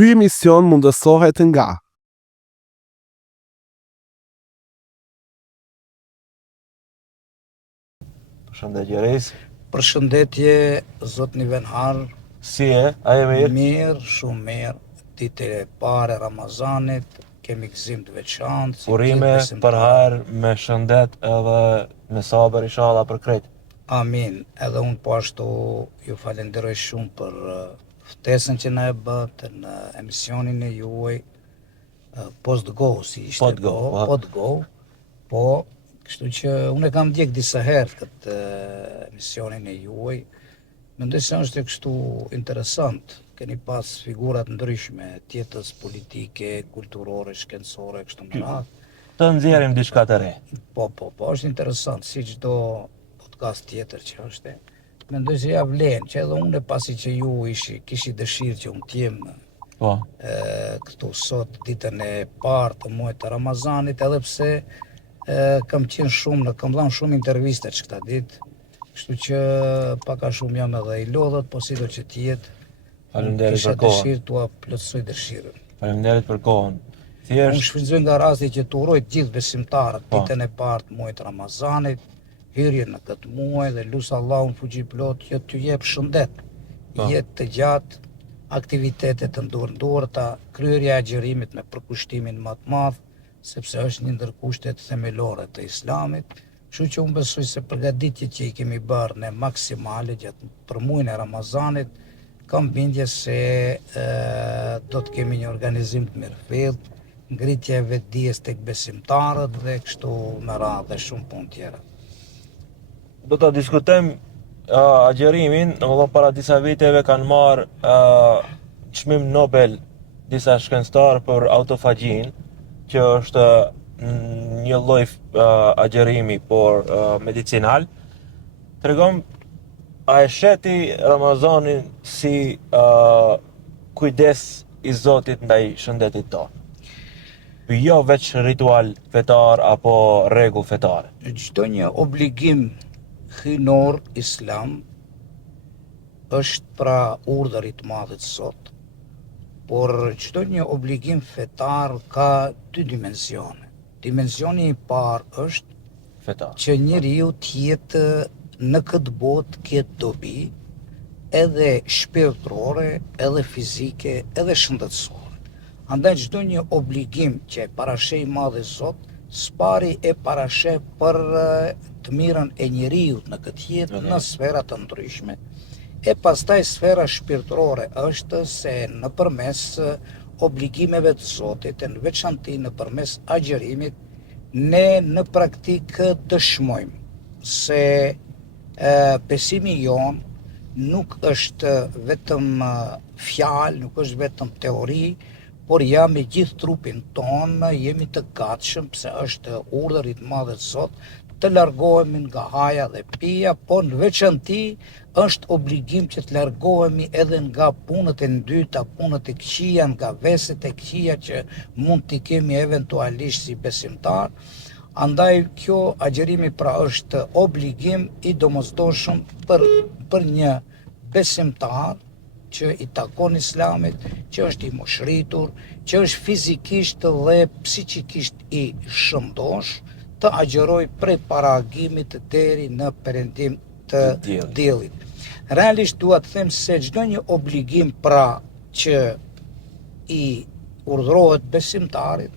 Ky emision mundësohet nga Përshëndetje Reis. Përshëndetje, zot një venhar. Si e? A je mirë? Mirë, shumë mirë. Ditë e parë e Ramazanit, kemi gëzim të veçantë. Urime për hajër me shëndet edhe me sabër inshallah për krejt. Amin. Edhe unë po ashtu ju falenderoj shumë për ftesën që na e bët në emisionin e juaj Post Go, si ishte Pod Go. Po, kështu që unë e kam ndjek disa herë këtë emisionin e juaj. Mendoj se është kështu interesant. Keni pas figurat ndryshme, tjetës politike, kulturore, shkencore, kështu më radhë. Të nxjerrim diçka të re. Po, është interesant, si çdo podcast tjetër që është. Mendoj se ja vlen, që edhe unë pasi që ju kishi dëshirë që unë t'jem këtu sot ditën e parë të muajit të Ramazanit, edhe pse kam dhënë shumë interviste që këta ditë, kështu që paka shumë jam edhe i lodhët, po sido që t'jetë, Faleminderit për kohën. Dëshirë tua plotësoj dëshirën. Faleminderit për kohën. Unë shfrytëzoj nga rasti që të uroj të gjithë besimtarët ditën e parë të muajit Ramazanit, hyrjen në këtë muaj dhe lut Allahun fuqi plot që t'ju jep shëndet, jetë të gjatë, aktivitete të ndërta, kryerja e xhirimit me përkushtimin më të madh, sepse është një ndër kushtet themelore të Islamit. Kështu që unë besoj se përgatitjet që i kemi bërë ne maksimale gjatë për muajin e Ramazanit, kam bindje se do të kemi një organizim të mirëfillt, ngritje e vetdijes tek besimtarët dhe kështu me radhë dhe shumë punë tjera. Do ta diskutojmë agjerimin, domethënë para disa viteve kanë marrë çmim Nobel disa shkencëtarë për autofagjin, që është një lloj agjerimi por medicinal. Tregon a e sheti Ramazanin si kujdes i Zotit ndaj shëndetit tonë? Jo veç ritual fetar apo rregull fetare. Çdo një obligim hynor islam është pra urdhër i të madhit sot, por çdo një obligim fetar ka dy dimensione. Dimensioni i parë është fetar, që njeriu të jetë në këtë botë ketë dobi, edhe shpirtërore, edhe fizike, edhe shëndetësore. Andaj çdo një obligim që e parashej madhi Zot, spari e parashej për të mirën e njeriut në këtë jetë në sfera të ndryshme. E pastaj sfera shpirtërore është se nëpërmes obligimeve të Zotit, në veçanti nëpërmes agjerimit, ne në praktikë dëshmojmë se besimi jon nuk është vetëm fjalë, nuk është vetëm teori, por ja me gjithë trupin tonë jemi të gatshëm, pse është urdhër i të madhit Zot, të largohemi nga haja dhe pija, por në veçanti është obligim që të largohemi edhe nga punët e dyta, punët e këqija, nga veset e këqija që mund t'i kemi eventualisht si besimtar. Andaj kjo agjerimi pra është obligim i domosdoshëm për një besimtar që i takon Islamit, që është i moshritur, që është fizikisht dhe psikikisht i shëndosh, të agjeroj prej paraagimit deri në perëndim të diellit. Realisht dua të them se çdo një obligim pra që i urdhërohet besimtarit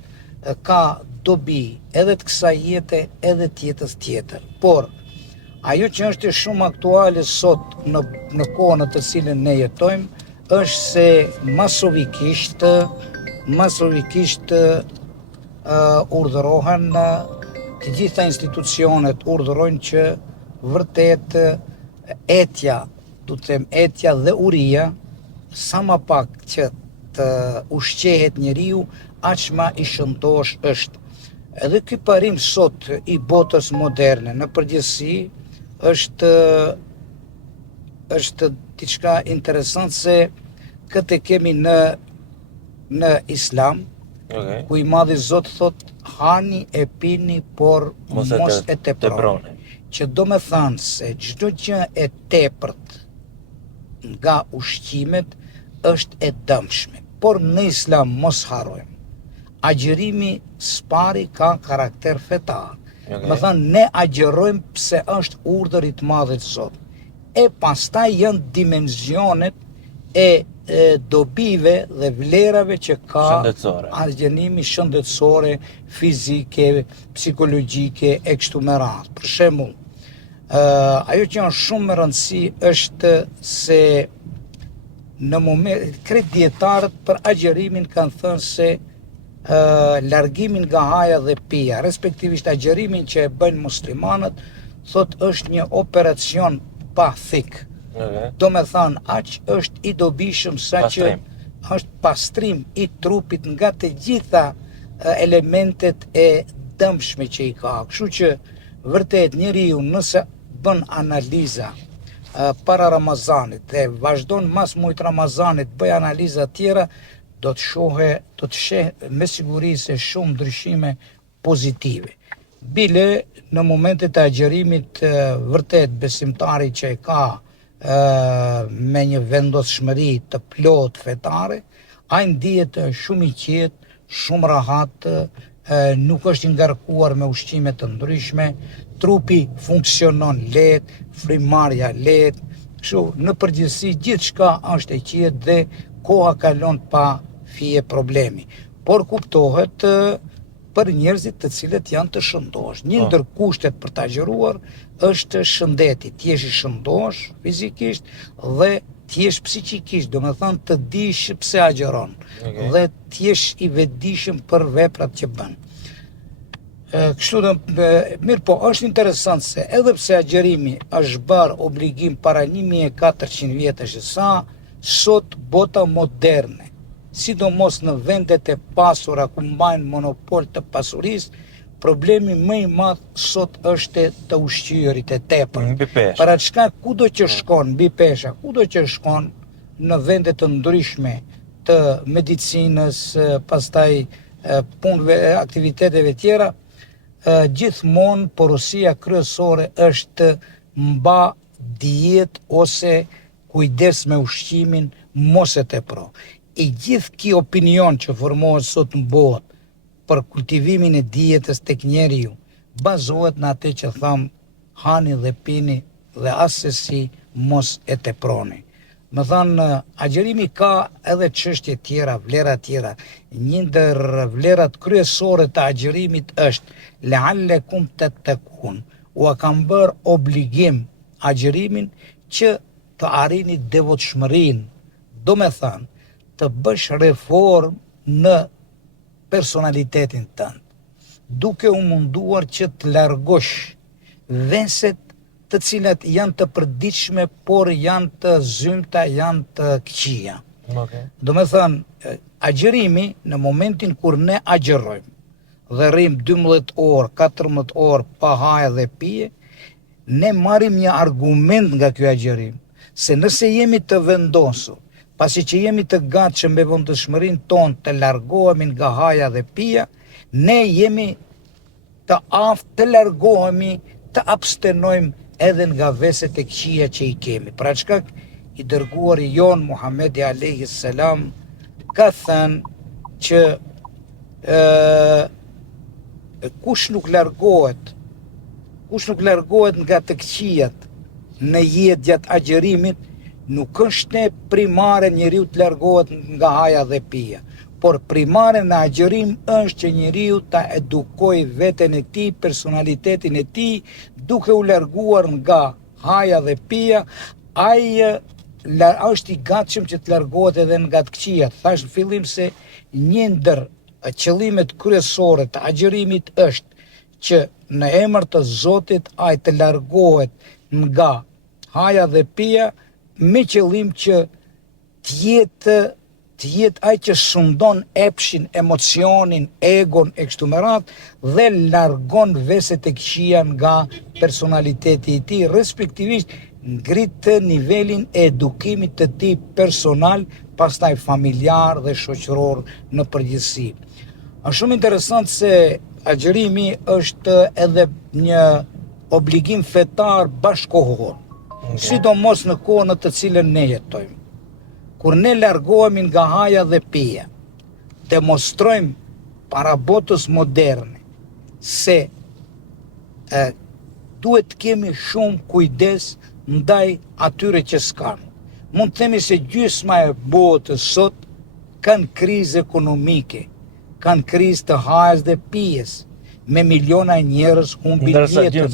ka dobi edhe të kësaj jete edhe të jetës tjetër. Por ajo që është shumë aktuale sot në kohën në të cilën ne jetojmë është se masovikisht urdhërohen, të gjitha institucionet urdhërojnë që vërtet etja dhe uria, sa më pak që të ushqehet njeriu, aq më i shëndosh është. Edhe ky parim sot i botës moderne në përgjithësi është diçka interesant, se këtë kemi në Islam, ku i madhi Zot thot hani e pini por mos e teproni. Që do me thanë se çdo gjë e tepërt nga ushqimet është e dëmshme. por në islam mos harrojmë. Agjërimi spari ka karakter fetar. Më thënë, ne agjerojmë pse është urdhër i të madhit Zot. E pastaj janë dimenzionet e dobive dhe vlerave që ka agjërimi shëndetësore, fizike, psikologjike e kështu me radhë. Për shembull, ajo që është shumë me rëndësi është se në moment kretë dietarët për agjërimin kanë thënë se largimin nga haja dhe pija, respektivisht agjërimin që e bëjnë muslimanët, thot është një operacion pa thik. Do me thënë, aq është i dobishëm sa që është pastrim i trupit nga të gjitha elementet e dëmshme që i ka. Kështu që vërtet njeriu nëse bën analiza para Ramazanit dhe vazhdon mas mujt Ramazanit bëj analiza tjera, do të sheh me siguri se shumë ndryshime pozitive. Bile në momentet e agjërimit vërtet besimtari që e ka me një vendosshmëri të plot fetare, ai ndihet shumë i qetë, shumë rahat, nuk është i ngarkuar me ushqime të ndryshme, trupi funksionon lehtë, frymëmarrja lehtë, kështu në përgjithësi gjithçka është e qetë dhe koha kalon pa fije problemi. Por kuptohet për njerëzit të cilët janë të shëndosh. Një ndër kushtet për të agjëruar është shëndeti, t'jesh i shëndosh fizikisht dhe t'jesh psikikisht, do me thënë të dish pse agjëron dhe t'jesh i vetëdijshëm për veprat që bën. Kështu mirë po, është interesant se edhe pse agjërimi është bërë obligim para 1400 vjetësh e sa, sot bota moderne, sidomos në vendet e pasura ku mbajnë monopol të pasurisë, problemi më i madh sot është të ushqyerit e tepër. Para çka kudo që shkon, mbi pesha, kudo që shkon në vende të ndryshme të medicinës, pastaj punëve, aktiviteteve tjera, gjithmonë porosia kryesore është mba dietë ose kujdes me ushqimin, mos e tepro. I gjithë ky opinion që formohet sot në botë për kultivimin e dietës tek njeriu bazohet në atë që tham hani dhe pini dhe asesi mos e teproni. Më thënë, agjërimi ka edhe çështje tjera, vlera tjera. Një ndër vlerat kryesore të agjërimit është leallekum tattaqun. Ua kam bërë obligim agjërimin që të arrini devotshmërinë. Do me thënë, të bësh reform në personalitetin tënd, duke u munduar që të largosh venset të cilat janë të përditshme, por janë të zymta, janë të këqija. Do me thënë, agjërimi në momentin kur ne agjërojmë dhe rrim 12 orë, 14 orë pa haje dhe pije, ne marrim një argument nga ky agjërim, se nëse jemi të vendosur, pasi që jemi të gatshëm me vendosmërinë tonë të largohemi nga haja dhe pija, ne jemi të aftë të largohemi, të abstenojmë edhe nga veset e këqija që i kemi. Pra shkak i dërguari jon Muhamedi alayhi salam ka thënë që kush nuk largohet nga të këqijat në jetë gjatë agjërimit, nuk është primare njeriu të largohet nga haja dhe pija, por primare në agjërim është që njeriu ta edukoj veten e tij, personalitetin e tij, duke u larguar nga haja dhe pija, ai është i gatshëm që të largohet edhe nga të këqijat. Thash në fillim se një ndër qëllimet kryesore të agjërimit është që në emër të Zotit ai të largohet nga haja dhe pija, me qëllim që t'jetë ai që shundon epshin, emocionin, egon e kështu me radhë dhe largon veset e këqija nga personaliteti i tij, respektivisht ngrit nivelin e edukimit të tij personal, pastaj familjar dhe shoqëror në përgjithësi. Është shumë interesant se agjërimi është edhe një obligim fetar bashkohor, sidomos në kohën në të cilën ne jetojmë, kur ne largohemi nga haja dhe pija, demonstrojmë para botës moderne se duhet kemi shumë kujdes ndaj atyre që s'kanë. Mund të themi se gjysma e botës sot kanë krizë ekonomike, kanë krizë të hajës dhe pijes, me miliona njerëz humbin jetën,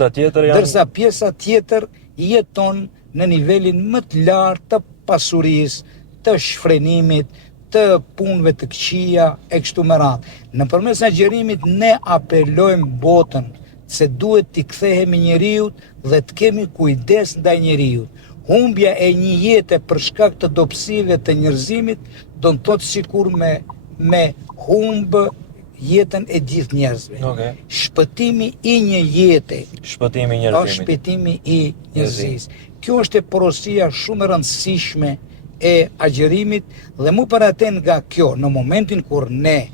ndërsa pjesa tjetër jeton në nivelin më të lartë të pasurisë, të shfrenimit, të punëve të këqija e kështu me radhë. Nëpërmes agjerimit ne apelojmë botën se duhet t'i kthehemi njeriut dhe të kemi kujdes ndaj njeriut. Humbja e një jete për shkak të dobësive të njerëzimit do të thotë sikur me humbë jetën e gjithë njerëzve. Okay. Shpëtimi i një jete Shpëtimi i është shpëtimi i njerëzisë. Kjo është e porosia shumë e rëndësishme e agjerimit dhe mu për atë nga kjo, në momentin kur ne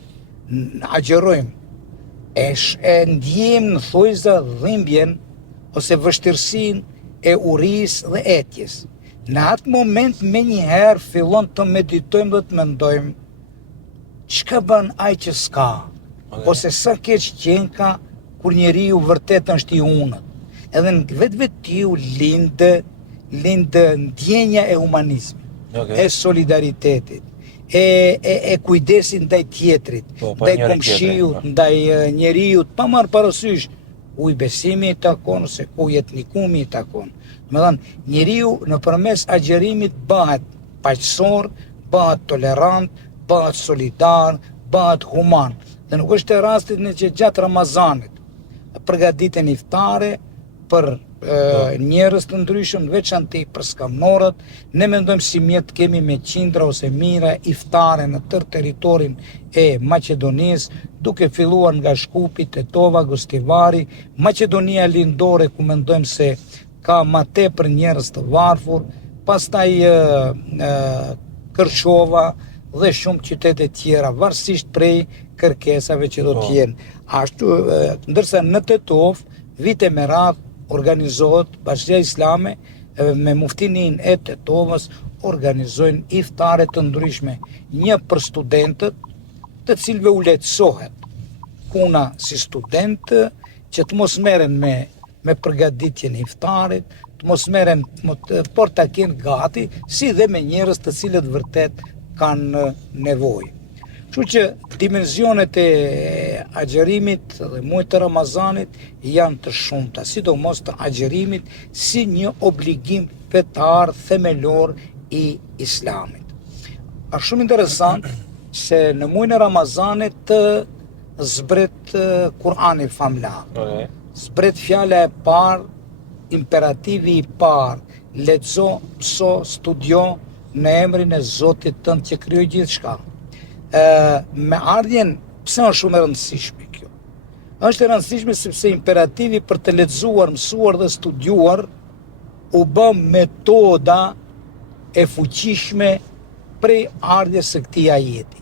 agjerojmë, e ndjejmë në thojza dhimbjen ose vështirësinë e urisë dhe etjes. Në atë moment me njëherë fillon të meditojmë dhe të mendojmë çka bën ai që s'ka, ose sa keq qenë ka kur njeriu vërtet është i unët. Edhe në vetë lindë ndjenja e humanizmit, e solidaritetit, e kujdesin ndaj tjetrit, ndaj komshiut, ndaj njeriut, pa marrë parasysh ku i besimi i takon ose ku i etnikumi i takon. Me thënë, njeriu nëpërmes agjerimit bëhet paqësor, bëhet tolerant, bëhet solidar, bëhet human. Dhe nuk është e rastit në që gjatë Ramazanit përgatiten iftare për njerëz të ndryshëm, në veçanti për skamnorët, ne mendojmë si mjet kemi me qindra ose mira iftare në tërë territorin e Maqedonisë, duke filluar nga Shkupi, Tetova, Gostivari, Maqedonia Lindore, ku mendojmë se ka ma tepër njerëz të varfër, pastaj Kërçova dhe shumë qytete tjera, varësisht prej kërkesave që do t'jenë. Ashtu, ndërsa në Tetov, vite me radhë, organizohet Bashkia Islame me muftinin e Tetovës, organizojnë iftare të ndryshme, një për studentët të cilëve u lehtësohet puna si student që të mos merren me përgatitjen e iftarit, të mos merren por ta kenë gati, si dhe me njerëz të cilët vërtet kanë nevojë. Kështu që dimenzionet e agjerimit dhe muajit të Ramazanit janë të shumta, sidomos të agjerimit si një obligim fetar themelor i Islamit. Është shumë interesant se në muajin e Ramazanit të zbret Kur'ani famlar. Zbret fjala e parë, imperativi i parë, lexo, mëso, studio në emrin e Zotit tënd që krijoi gjithçka. Me ardhjen, pse është shumë e rëndësishme kjo? Është e rëndësishme sepse imperativi për të lexuar, mësuar dhe studiuar u bë metoda e fuqishme prej ardhjes së këtij ajeti.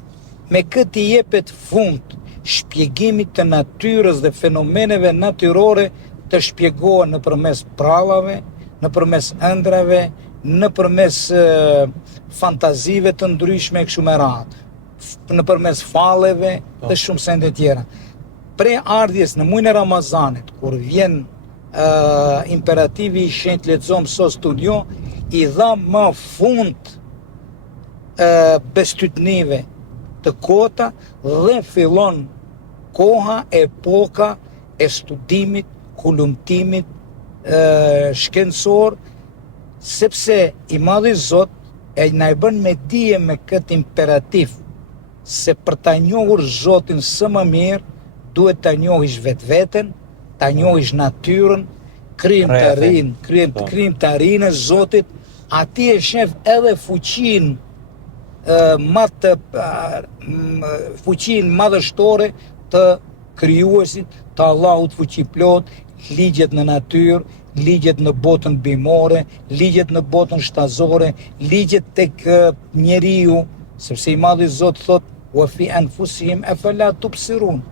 Me këtë i jepet fund shpjegimit të natyrës dhe fenomeneve natyrore të shpjegohen nëpërmes prallave, nëpërmes ëndrave, nëpërmes fantazive të ndryshme e kështu me radhë, nëpërmes falleve dhe shumë sende tjera. Pre ardhjes në muajin e Ramazanit, kur vjen imperativi i shenjtë lexo, mëso, studio, i dha më fund bestytnive të kota dhe fillon koha, epoka e studimit, kulumtimit shkencor, sepse i Madhi Zot na e bën me dije me këtë imperativ se për ta njohur Zotin së më mirë, duhet ta njohish vetveten, ta njohish natyrën, krijimtarinë e Zotit, ati e shef edhe fuqinë madhështore të krijuesit, të Allahut fuqiplot, ligjet në natyrë, ligjet në botën bimore, ligjet në botën shtazore, ligjet tek njeriu, sepse i Madhi Zot thot wa fi anfusihim afala tubsirun.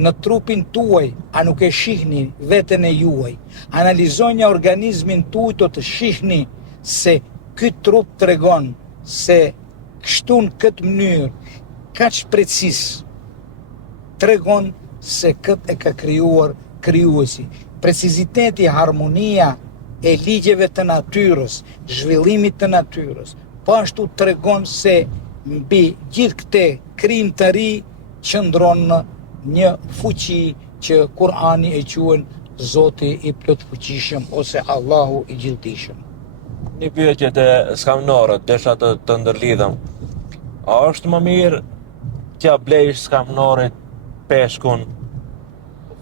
Në trupin tuaj, a nuk e shihni veten e juaj? Analizoni organizmin tuaj do të shihni se ky trup tregon se kështu në këtë mënyrë, kaq precis, tregon se këtë e ka krijuar krijuesi. Preciziteti, harmonia e ligjeve të natyrës, zhvillimit të natyrës, po ashtu tregon se mbi gjithë këte krijim të ri qëndron një fuqi që Kurani e quhen Zoti i plot fuqishëm ose Allahu i gjithdijshëm. Një pyetje të skamnorët, desha të ndërlidhem. A është më mirë t'ja blejsh skamnorit peshkun,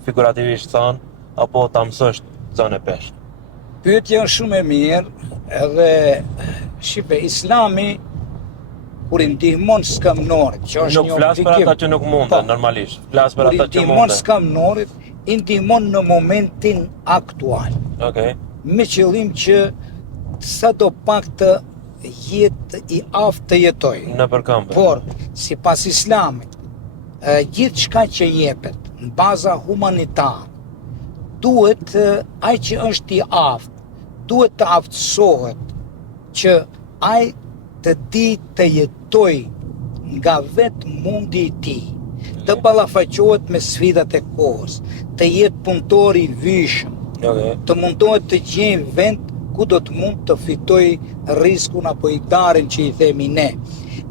figurativisht thënë, apo ta mësosh zonë e peshk? Pyetja është shumë e mirë, edhe shipe Islami kur i ndihmon skamnorit, që është Nuk një flas për oblikim. ata që nuk munden, normalisht. Flas për Kur i ata që ndihmon munden. skamnorit, i ndihmon në momentin aktual, Okej. me qëllim që sa do pak të jetë i aftë të jetoj. Në përkëmbë. Por, si pas Islamit, gjithë shka që jepet në baza humanitar, duhet ai që është i aftë, duhet të aftësohet që ai të di të jetoj nga vetë mundi i tij, të ballafaqohet me sfidat e kohës, të jetë punëtor i vyshëm, Okej. të mundohet të gjejë vend ku do të mund të fitoj riskun apo itarin që i themi ne.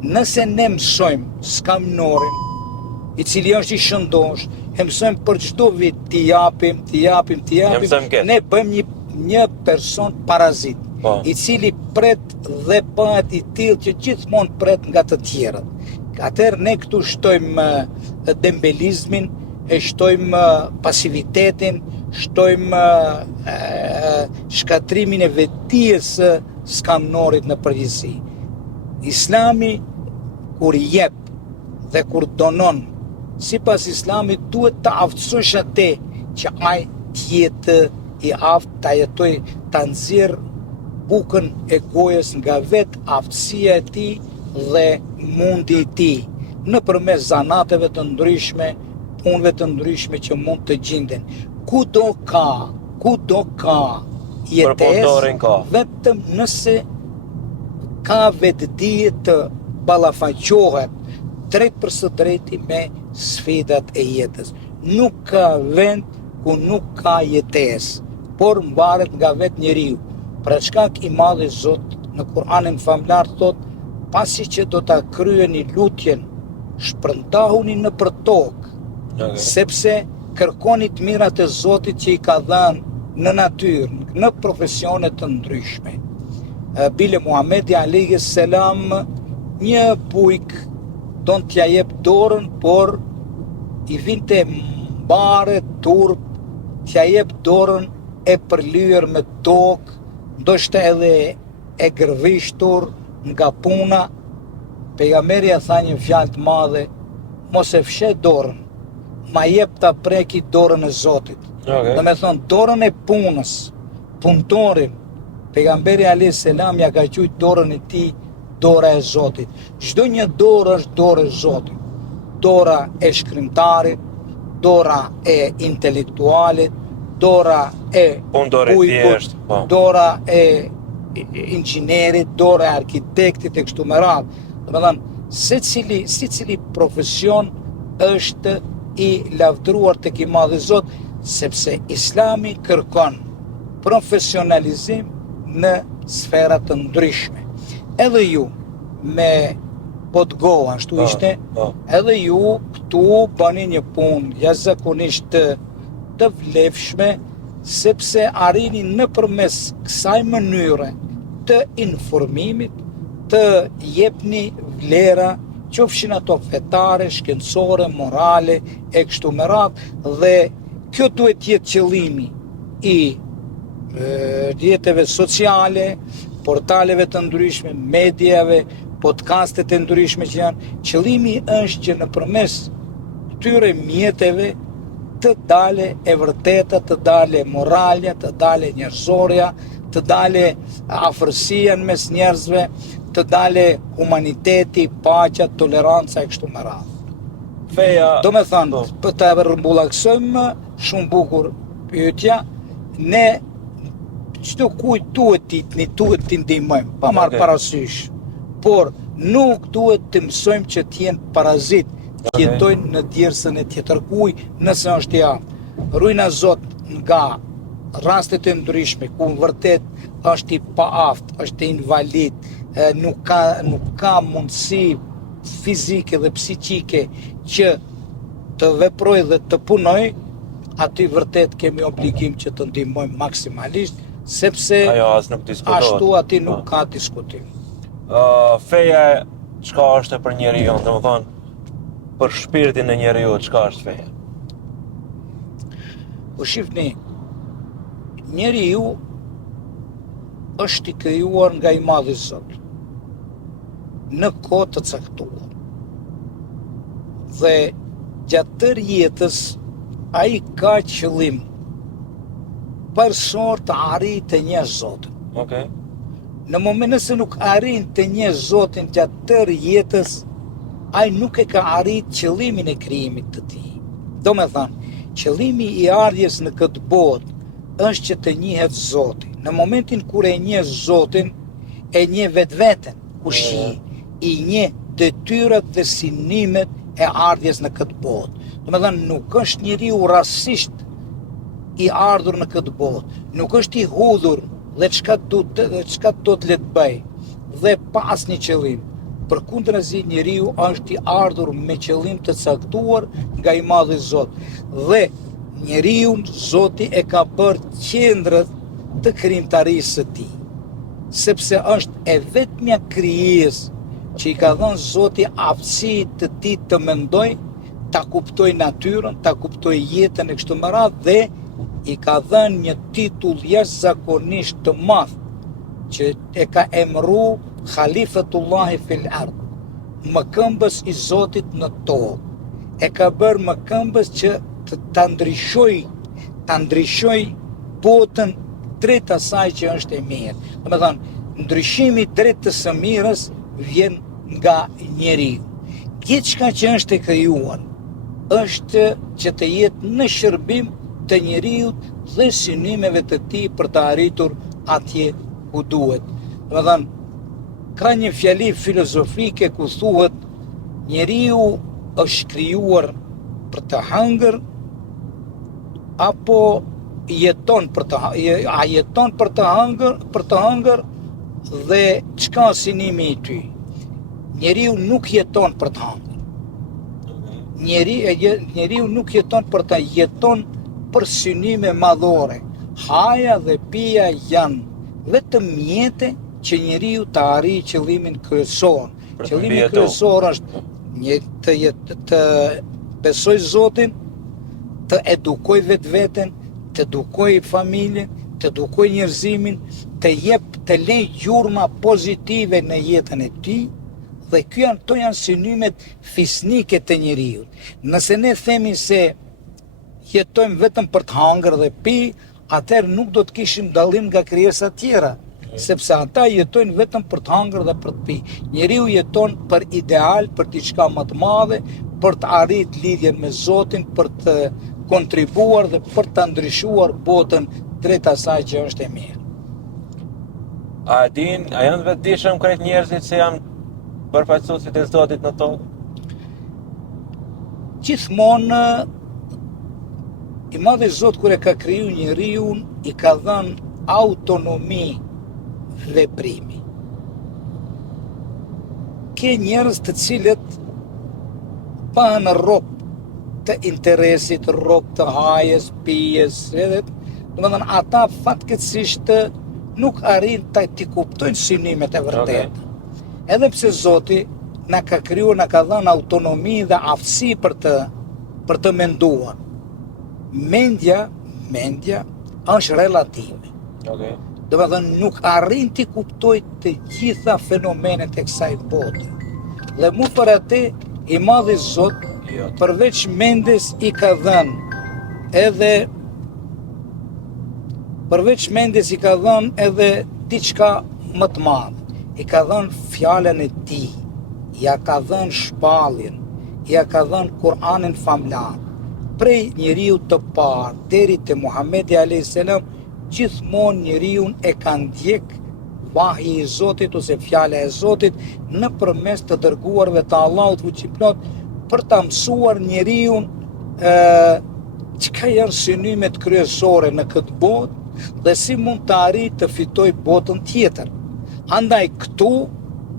Nëse ne mësojmë skamnorin, i cili është i shëndosh, e mësojmë për çdo vit t'i japim, mësojmë këtë. ne bëjmë një person parazit, Po. i cili pret dhe bëhet i tillë që gjithmonë pret nga të tjerët. Atëherë ne këtu shtojmë dembelizmin, e shtojmë pasivitetin, shtojmë shkatrimin e vetdijes së skamnorit në përgjithësi. Islami kur jep dhe kur donon, sipas Islamit duhet të aftësosh atë që ai të jetë i aftë, ta jetoj, ta nxjerr bukën e gojës nga vetë aftësia e tij dhe mundi i tij, nëpërmes zanateve të ndryshme, punëve të ndryshme që mund të gjenden. Kudo ka Për punëtorin jetesë, ka. vetëm nëse ka vetëdije të ballafaqohet drejt për së drejti me sfidat e jetës. Nuk ka vend ku nuk ka jetesë, por mbaret nga vetë njeriu. Për shkak i madh i Zot në Kur'anin famlar thot, pasi që do ta kryeni lutjen, shpërndahuni nëpër tokë, Okej. sepse kërkoni të mirat e Zotit që i ka dhënë në natyrë, në profesione të ndryshme. Bile Muhamedi alayhi selam një bujk don t'ja jep dorën, por i vinte mbare, turp, t'ja jep dorën e përlyer me tokë, ndoshta edhe e gërvishtur nga puna. Pejgamberi ja tha një fjalë të madhe, mos e fshe dorën, ma jep ta preki dorën e Zotit. Okej. Do me thonë, dorën e punës, punëtorin, pejgamberi alayhis salam ja ka quajtur dorën e tij dora e Zotit. Çdo një dorë është dorë e Zotit. Dora e shkrimtarit, dora e intelektualit, dora e Punëtor i thjesht, po. dora e inxhinierit, dora e arkitektit e kështu me radhë. Domethënë, secili profesion është i lavdëruar tek i Madhi Zot, sepse Islami kërkon profesionalizim në sfera të ndryshme. Edhe ju me podgo, ashtu ishte, Po. edhe ju këtu bëni një punë jashtëzakonisht të vlefshme, sepse arrini nëpërmes kësaj mënyre të informimit të jepni vlera, qofshin ato fetare, shkencore, morale, e kështu me radhë, dhe kjo duhet jetë qëllimi i rrjeteve sociale, portaleve të ndryshme, mediave, podcastet e ndryshme që janë. Qëllimi është që nëpërmes këtyre mjeteve të dale e vërteta, të dale moralja, të dale njerëzorja, të dale afërsia në mes njerëzve, të dale humaniteti, paqja, toleranca e kështu me radhë. Feja. Do me thënë, Po. për të rrumbullaksojmë shumë bukur pyetja, ne çdo kujt duhet t'i ndihmojmë, pa marrë Okej. parasysh. Por Nuk duhet të mësojmë që t'jenë parazit, Okay. jetojnë në djersën e tjetër kuj nëse është i aftë. Rujna Zot nga rastet e ndryshme, ku në vërtet është i paaftë, është i invalid, nuk ka mundësi fizike dhe psiqike që të veproj dhe të punoj, aty vërtet kemi obligim që të ndihmojmë maksimalisht, sepse Ajo as nuk diskutohet. ashtu aty nuk ka diskutim. Feja çka është për njeriu, domethënë për shpirtin e njeriu çka është feja? Po shifni, njeriu është i krijuar nga i madhi Zot në kohë të caktuar. Dhe gjatë tërë jetës ai ka qëllim përsor të arrijë të njeh Zotin. Okay. Në moment nëse nuk arrin të njeh Zotin gjatë tërë jetës, ai nuk e ka arrit qëllimin e krijimit të tij. Domethënë, qëllimi i ardhjes në këtë botë është që të njihet Zoti. Në momentin kur e njeh Zotin, e njeh vetveten, kush i njeh detyrat dhe synimet e ardhjes në këtë botë. Domethënë, nuk është njeriu rastësisht i ardhur në këtë botë, nuk është i hudhur dhe çka do të le të bëj dhe pa asnjë qëllim. Përkundrazi njeriu është i ardhur me qëllim të caktuar nga i madhi Zot. Dhe njeriu Zoti e ka bërë qendrën të krijimtarisë së tij. Sepse është e vetmja krijesë që i ka dhënë Zoti aftësi të tij të mendoj, ta kuptoj natyrën, ta kuptoj jetën e kështu me radhë dhe i ka dhënë një titull jashtëzakonisht të madh që e ka emëru Khalifatullahi fil ard, mëkëmbës i Zotit në tokë. E ka bërë mëkëmbës që ta ndryshoj botën drejt asaj që është e mirë. Domethënë, ndryshimi drejt të së mirës vjen nga njeriu. Gjithçka që është e krijuar është që të jetë në shërbim të njeriu dhe synimeve të tij për të arritur atje ku duhet. Domethënë, ka një fjali filozofike ku thuhet njeriu është krijuar për të hëngër apo jeton për të hëngër dhe çka synimi i ty. Njeriu nuk jeton për të hëngër. Njeriu nuk jeton për të jeton për synime madhore. Haja dhe pija janë vetëm mjete që njeriu të arrijë qëllimin kryesor. Qëllimi kryesor është të besoj Zotin, të edukoj vetveten, të edukoj familjen, të edukoj njerëzimin, të lej gjurma pozitive në jetën e tij, dhe këto janë synimet fisnike të njeriu. Nëse ne themi se jetojmë vetëm për të hangër dhe pi, atëherë nuk do të kishim dallim nga krijesat tjera, sepse ata jetojnë vetëm për të hangër dhe për të pi. Njeriu jeton për ideal, për diçka më të madhe, për të arritur lidhjen me Zotin, për të kontribuar dhe për të ndryshuar botën drejt asaj që është e mirë. A janë vetëdijshëm krejt njerëzit që janë përfaqësuesit e Zotit në tokë? Gjithmonë i madhi Zot kur e ka kriju njeriu i ka dhënë autonomi veprimi. Ke njerëz të cilët bëhen rob të interesit, rob të hajes, pijes, domethënë ata fatkeqësisht nuk arrin të kuptojnë synimet e vërtetë. Edhe pse Zoti na ka krijuar, na ka dhënë autonomi dhe aftësi për të menduar. Mendja është relative. Domethënë nuk arrin të kuptoj të gjitha fenomenet e kësaj bote. Dhe mu për atë i madhi Zot përveç mendes i ka dhënë edhe diçka më të madhe. I ka dhënë fjalën e tij, ja ka dhënë shpalljen, ja ka dhënë Kur'anin famlar. Prej njeriu të parë deri te Muhamedi alayhis salam, gjithmonë njeriu e ka ndjek vahji i Zotit ose fjala e Zotit nëpërmes të dërguarve të Allahut fuqiplot për ta mësuar njeriu çka janë synimet kryesore në këtë botë dhe si mund të arrijë të fitojë botën tjetër. Andaj këtu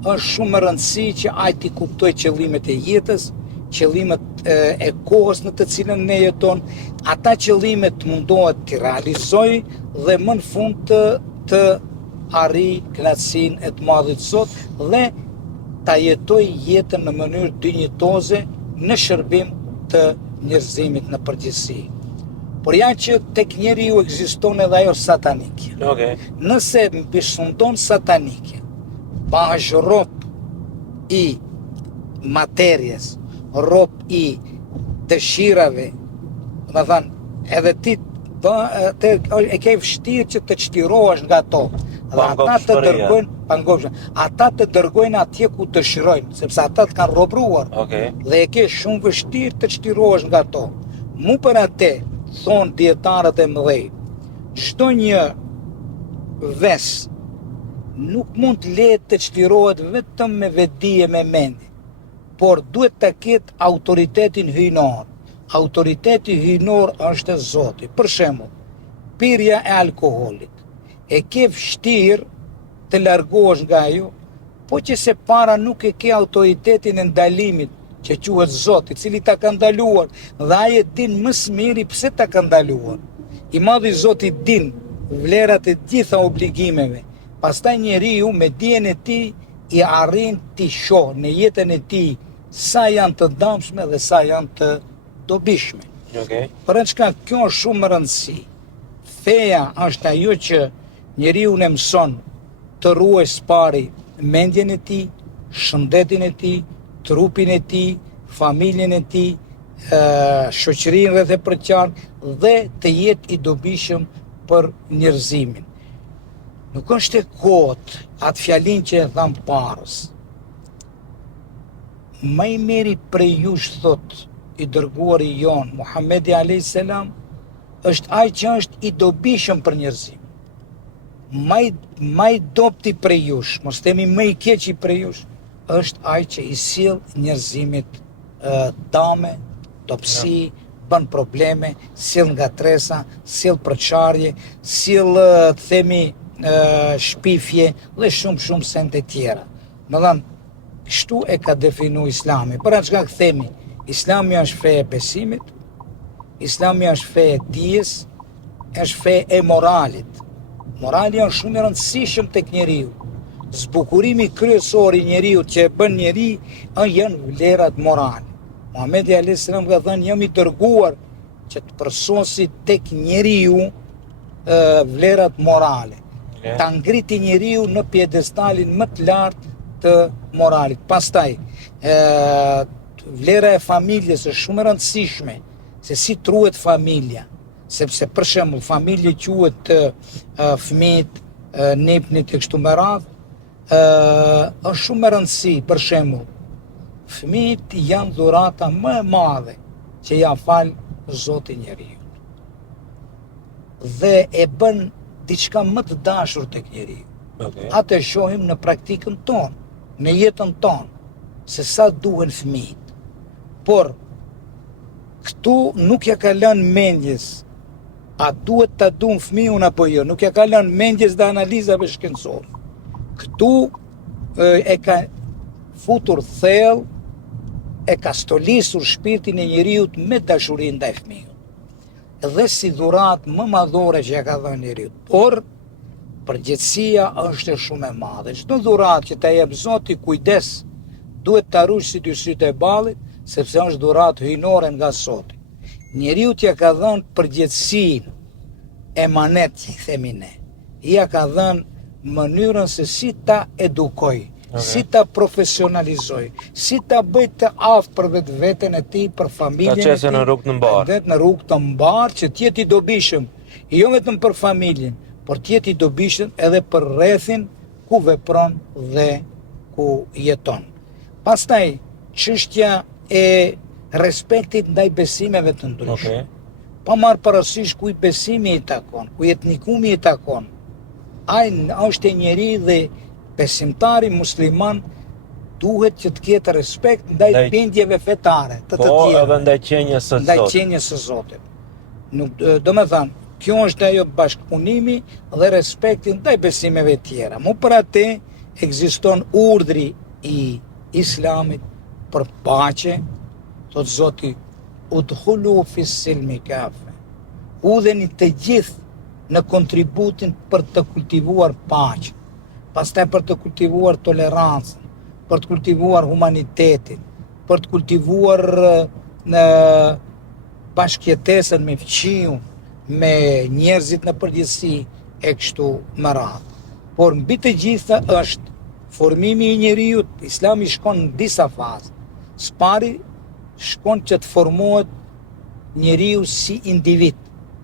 është shumë e rëndësishme që ai të kuptojë qëllimet e jetës, qëllimet e kohës në të cilën ne jeton, ata qëllimet mundohet të realizojë dhe më në fund të arrijë kënaqësinë e të Madhit Zot dhe ta jetojë jetën në mënyrë dinjitoze në shërbim të njerëzimit në përgjithësi. Por janë që tek njeriu ekziston edhe ajo satanike. Okay. Nëse mbishundon satanike, bahesh rob i materjes, rob i dëshirave, do thënë, edhe ti e ke vështirë që të çlirohesh nga ato. Dhe ata të dërgojnë, ata të dërgojnë atje ku dëshirojnë, sepse ata të kanë robruar. Okay. Dhe e ke shumë vështirë të çlirohesh nga ato. Mu për atë, thonë dietarët e mëdhej, çdo një ves nuk mund të lehet të çlirohet vetëm me vetdije me mendje, por duhet të ketë autoritetin hyjnor. Autoriteti hyjnor është Zoti. Për shembull, pirja e alkoolit. E ke vështirë të largohesh nga ajo, po që se para nuk e ke autoritetin e ndalimit, që quhet Zoti, i cili ta ka ndaluar, dhe ai e din më së miri pse ta ka ndaluar. I Madhi Zoti din vlerat e gjitha obligimeve. Pastaj njeriu me dijen e tij i arrin të shoh në jetën e tij sa janë të dëmshme dhe sa janë të dobishme. Okay. Për çka kjo është shumë e rëndësishme. Feja është ajo që njeriu ne mëson të ruaj spari mendjen e tij, shëndetin e tij, trupin e tij, familjen e tij, shoqërinë rreth e përqarë dhe të jetë i dobishëm për njerëzimin. Nuk është e kot atë fjalin që e tham parës. Më i miri prej jush, thot i dërguari jon Muhamedi alayhis salam, është ai që është i dobishëm për njerëzim. Më i dobti prej jush, mos themi më i keq prej jush, është ai që i sill njerëzimit dame, dobësi, bën probleme, sill ngatresa, sill përçarje, sill themi shpifje dhe shumë sende tjera. Më dhanë, kështu e ka definu Islami. Për atë çka themi, Islami është fe e besimit, Islami është fe e dijes, është fe e moralit. Morali është shumë i rëndësishëm tek njeriu. Zbukurimi kryesor i njeriu që e bën njeri janë vlerat morale. Muhamedi alayhis salam ka thënë, jam i dërguar që të përsosi tek njeriu vlerat morale. Okay. Ta ngriti njeriu në pjedestalin më të lartë të moralit. Pastaj, vlera e familjes është shumë e rëndësishme, se si truhet familja, sepse për shembull familje quhet fëmijët, nepnit e kështu me radhë, është shumë e rëndësi, për shembull, fëmijët janë dhurata më e madhe që ja fal Zoti njeriu. Dhe e bën diçka më të dashur tek njeriu. Okay. Atë e shohim në praktikën tonë, në jetën tonë, se sa duhen fëmijët. Por këtu nuk ja ka lënë mendjes a duhet ta duam fëmijën apo jo, nuk ja ka lënë mendjes dhe analizave shkencore. Këtu e ka futur thellë, e ka stolisur shpirtin e njeriut me dashuri ndaj fëmijës. Dhe si dhurat më madhore që ja ka dhënë njeriut. Por përgjegjësia është shumë e madhe. Çdo dhurat që ta jep Zoti kujdes, duhet ta rush si dy sytë e ballit, sepse është dhurat hyjnore nga Zoti. Njeriu ja ka dhënë përgjegjësinë, emanet që i themi ne. Ja ka dhënë mënyrën se si ta edukoj, si ta profesionalizoj, si ta bëj të aftë për vetveten e tij, për familjen e tij. Ta çesë në rrugë të mbarë. Në rrugë të mbarë që të jetë i dobishëm, jo vetëm për familjen, por të jetë i dobishëm edhe për rrethin ku vepron dhe ku jeton. Pastaj, çështja e respektit ndaj besimeve të ndryshme. Okay. Pa marrë parasysh ku i besimi i takon, ku etnikumi i takon. ai është e njeri dhe besimtari musliman duhet që të ketë respekt ndaj bindjeve fetare të Po, tjera. edhe ndaj qenjes së Ndaj Zotit. qenjes së Zotit. Nuk, do me thënë, kjo është ajo bashkëpunimi dhe respekti ndaj besimeve tjera. Mu për atë ekziston urdhri i Islamit për paqe, thot Zoti, udkhulu fis silmi kafe. Udheni të gjithë në kontributin për të kultivuar paqe, pastaj për të kultivuar tolerancën, për të kultivuar humanitetin, për të kultivuar në bashkëjetesën me fëmijën, me njerëzit në përgjithësi e kështu me radhë. Por mbi të gjitha është formimi i njeriut. Islami shkon në disa fazë. Së pari shkon që të formohet njeriu si individ,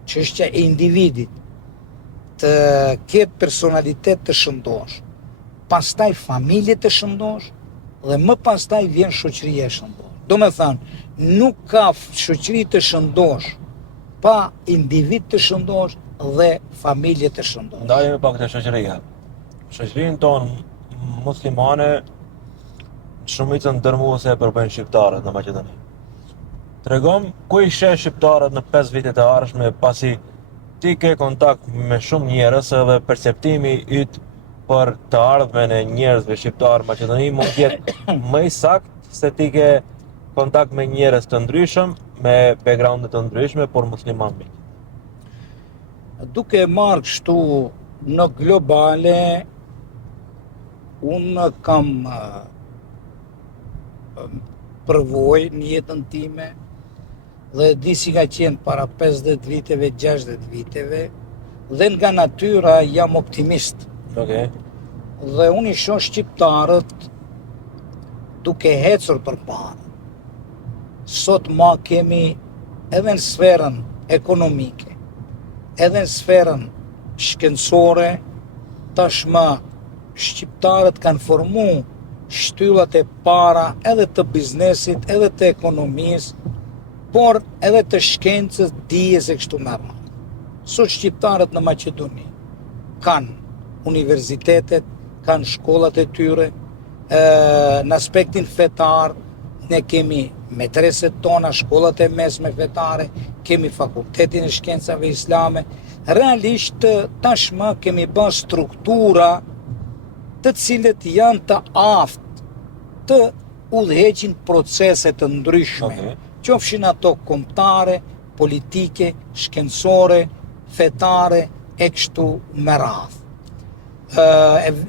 çështja e individit, të ketë personalitet të shëndosh, pastaj familje të shëndosh dhe më pastaj vjen shoqëria e shëndosh. Do me thënë, nuk ka shoqëri të shëndosh pa individ të shëndosh dhe familje të shëndosh. Ndajemi pak të shoqëria. Shoqërinë tonë muslimane shumicën dërmuese e përbëjnë shqiptarët në Maqedoni. Tregom ku i sheh shqiptarët në 5 vitet e ardhshme, pasi ti ke kontakt me shumë njerëz edhe perceptimi yt për të ardhmen e njerëzve shqiptar në Maqedoni mund të jetë më i saktë se ti ke kontakt me njerëz të ndryshëm, me backgrounde të ndryshme, por musliman. Duke marrë kështu në globale, unë kam përvoj në jetën time dhe di si ka qenë para 50 viteve, 60 viteve, dhe nga natyra jam optimist. Okay. Dhe unë i shoh shqiptarët duke hecur përpara. Sot ma kemi edhe në sferën ekonomike, edhe në sferën shkencore, tashmë shqiptarët kanë formu shtyllat e para edhe të biznesit, edhe të ekonomisë, por edhe të shkencës, dijes e kështu me radhë. Sot shqiptarët në Maqedoni kanë universitetet, kanë shkollat e tyre, në aspektin fetar, ne kemi metreset tona, shkollat e mesme fetare, kemi fakultetin e shkencave islame. Realisht tashmë kemi bërë struktura të cilët janë të aftë të udhëheqin procese të ndryshme, qofshin ato kombëtare, politike, shkencore, fetare e kështu me radhë.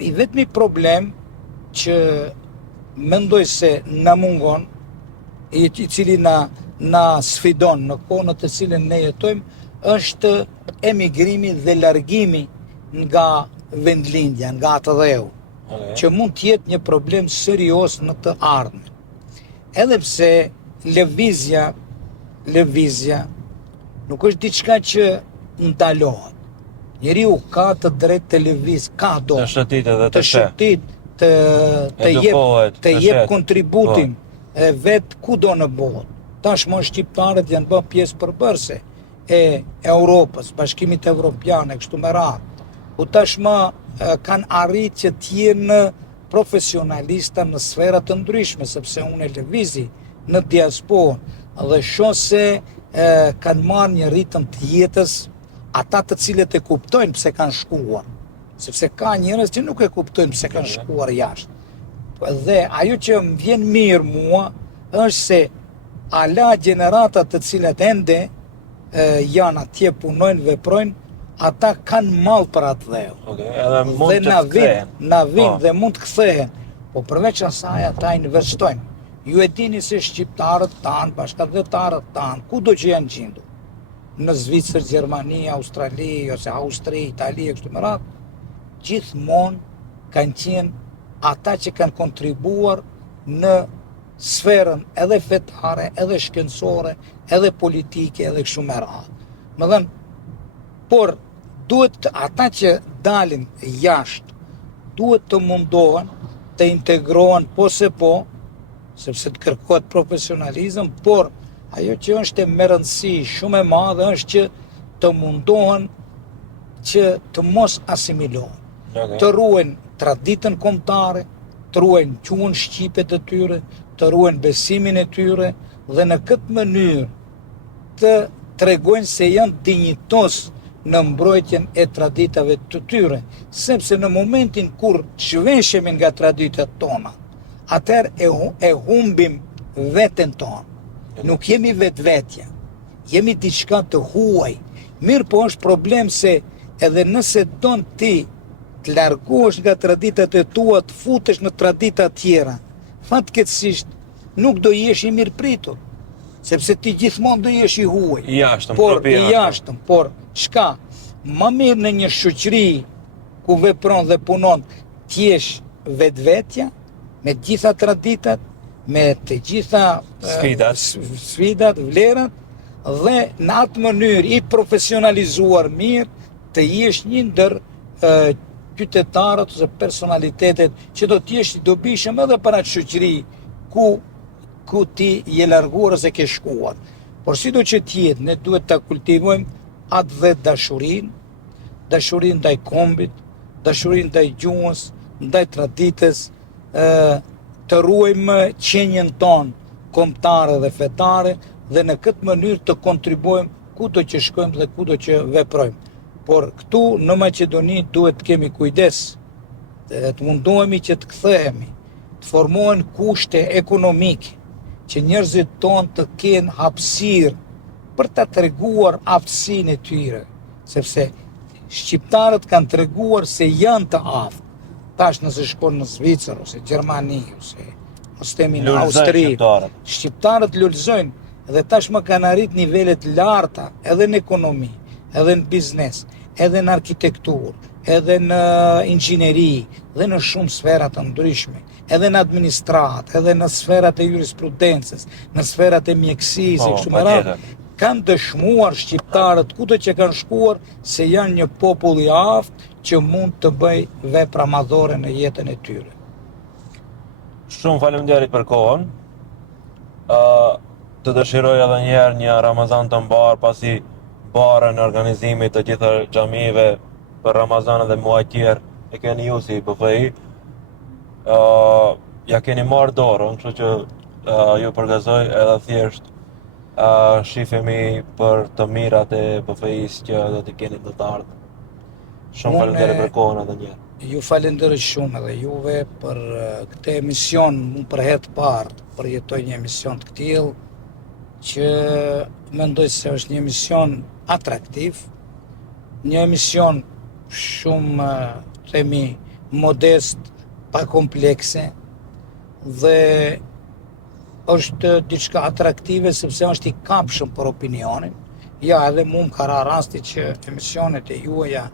I vetmi problem që mendoj se na mungon, i cili na sfidon në kohën të cilën ne jetojmë, është emigrimi dhe largimi nga vendlindja, nga atë dheu, që mund të jetë një problem serioz në të ardhmen. Edhe pse lëvizja nuk është diçka që ndalohet. Njeriu ka të drejtë të lëviz, ka do. Të shëtit edhe të shëtit, të jep kontributin e vetë kudo në botë. Tashmë shqiptarët janë bërë pjesë përbërëse e Europës, Bashkimit Evropian e kështu me radhë. U tashmë kanë arrit që t'jenë profesionalista në sfera të ndryshme, sepse unë e lëvizi në diasporë dhe shoh se kanë marrë një ritëm të jetës ata të cilët e kuptojnë pse kanë shkuar. Sepse ka njerëz që nuk e kuptojnë pse kanë shkuar jashtë. Dhe ajo që më vjen mirë mua është se ala gjeneratat të cilat ende janë atje, punojnë, veprojnë, ata kanë mall për atë dheu. Dhe na vin dhe mund të kthehen. Po përveç asaj ata investojnë. Ju e dini se shqiptarët tanë, bashkëdhetarët tanë, kudo që janë gjendur, në Zvicër, Gjermani, Australi, ose Austri, Itali, kështu me radhë, gjithmonë kanë qenë ata që kanë kontribuar në sferën edhe fetare, edhe shkencore, edhe politike, edhe kështu me radhë. Më thënë, por duhet ata që dalin jashtë, duhet të mundohen të integrohen po se po, sepse të kërkohet profesionalizëm, por ajo që është e me rëndësi shumë e madhe është që të mundohen që të mos asimilohen. të ruajnë traditën kombëtare, të ruajnë gjuhën shqipe të tyre, të ruajnë besimin e tyre dhe në këtë mënyrë të tregojnë se janë dinjitos në mbrojtjen e traditave të tyre, sepse në momentin kur zhveshemi nga traditat tona, atëherë e humbim veten tonë. Nuk jemi vetvetja, jemi diçka të huaj. Mirë po është problem se edhe nëse don ti të largohesh nga traditat e tua, të futesh në tradita tjera, fatkeqësisht nuk do jesh i mirëpritur, sepse ti gjithmonë do jesh i huaj. I jashtëm, I jashtëm, por çka? Më mirë në një shoqëri ku vepron dhe punon të jesh vetvetja, me të gjitha traditat, me të gjitha sfidat, vlerat, dhe në atë mënyrë i profesionalizuar mirë të jesh një ndër qytetarët ose personalitetet që do të jesh i dobishëm edhe për atë shoqëri ku ti je larguar ose ke shkuar. Por sido që t'jetë, ne duhet ta kultivojmë atë dhe dashurinë ndaj kombit, dashurinë ndaj gjuhës, ndaj traditës, të ruajmë qenjen tonë kombëtare dhe fetare dhe në këtë mënyrë të kontribuojmë kudo që shkojmë dhe kudo që veprojmë. Por këtu në Maqedoni duhet të kemi kujdes, të mundohemi që të kthehemi, të formohen kushte ekonomike, që njerëzit tonë të kenë hapësirë për ta treguar aftësinë e tyre, sepse shqiptarët kanë treguar se janë të aftë. Tash nëse shkon në Zvicër ose Gjermani ose mos themi në Austri, shqiptarët lulëzojnë dhe tashmë kanë arrit nivelet larta edhe në ekonomi, edhe në biznes, edhe në arkitekturë, edhe në inxhineri, dhe në shumë sfera të ndryshme, edhe në administratë, edhe në sferat e jurisprudencës, në sferat e mjekësisë, kështu me radhë, kanë dëshmuar shqiptarët kudo që kanë shkuar se janë një popull i aftë që mund të bëj vepra madhore në jetën e tyre. Shumë faleminderit për kohën. Të dëshiroj edhe njerë një Ramazan të mbarë, pasi barën e organizimit të gjitha xhamive për Ramazan dhe muaj tjerë e keni ju si BFI. Ja keni marrë dorën, kështu që ju përgëzoj edhe thjesht shifemi për të mirat e BFI-s që do t'i keni në të ardhmen. Shumë faleminderit për kohën edhe njerë. Ju falenderoj shumë edhe juve për këtë emision, unë për herë të parë përjetoj një emision të këtillë që mendoj se është një emision atraktiv, një emision shumë, themi, modest, pa komplekse dhe është diçka atraktive sepse është i kapshëm për opinionin. Ja, edhe mu më ka ra rasti që emisionet e juaja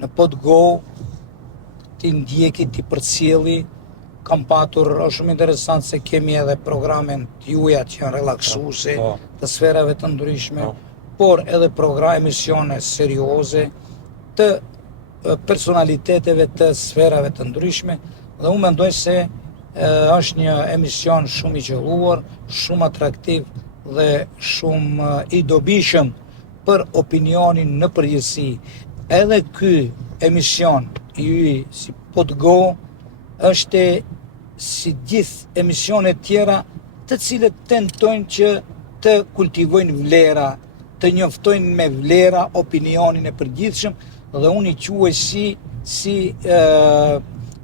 në PodGo ti ndjeki, ti përcjelli, kam patur, është shumë interesant se kemi edhe programen juaja që janë relaksuese, të sferave të ndryshme, por edhe emisione serioze të personaliteteve të sferave të ndryshme, dhe unë mendoj se është një emision shumë i qelluar, shumë atraktiv dhe shumë i dobishëm për opinionin në përgjithësi. Edhe ky emision i si PodGo është si gjithë emisionet tjera të cilët tentojnë që të kultivojnë vlera, të njoftojnë me vlera opinionin e përgjithshëm dhe unë i quaj si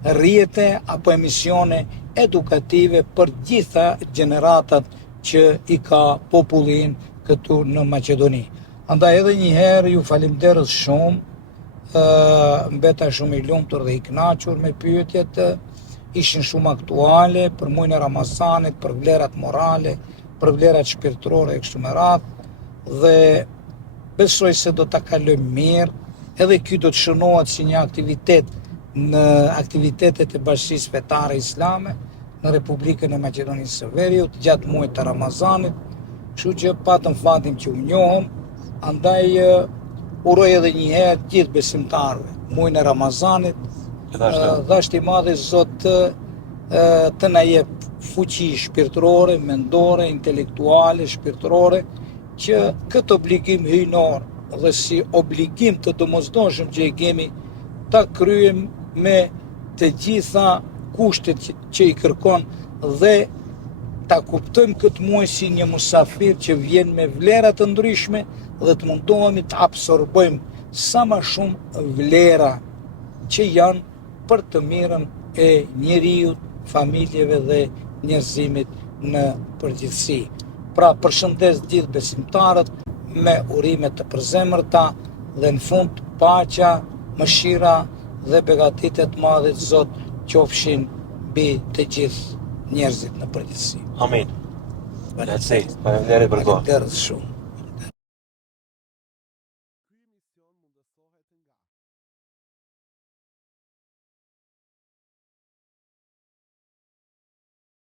rrjete apo emisione edukative për gjitha gjeneratat që i ka popullin këtu në Maqedoni. Andaj edhe një herë ju falimderës shumë, mbeta shumë i lumtur dhe i kënaqur me pyetjet, ishin shumë aktuale për muajin e Ramazanit, për vlerat morale, për vlerat shpirtërore e kështu me radhë, dhe besoj se do ta kalojmë mirë, edhe ky do të shënohet si një aktivitet në aktivitetet e Bashkisë Fetare Islame në Republikën e Maqedonisë së Veriut gjatë muajit të Ramazanit, kështu që patëm fatin që u njohëm, andaj uroj edhe një herë gjithë besimtarëve muajin e Ramazanit, dhashti i madh Zot të na jep fuqi shpirtërore, mendore, intelektuale, shpirtërore, që këtë obligim hyjnor dhe si obligim të domosdoshëm që e kemi ta kryejmë me të gjitha kushtet që i kërkon dhe ta kuptojmë këtë muaj si një musafir që vjen me vlera të ndryshme dhe të mundohemi të absorbojmë sa më shumë vlera që janë për të mirën e njeriut, familjeve dhe njerëzimit në përgjithësi. Pra përshëndes gjithë besimtarët me urime të përzemërta dhe në fund paqja, mëshira dhe begatitet madhe të Zot qofshin mbi të gjithë njerëzit në përgjithësi. Amin. Let's see. Faleminderit për kohë. Faleminderit shumë.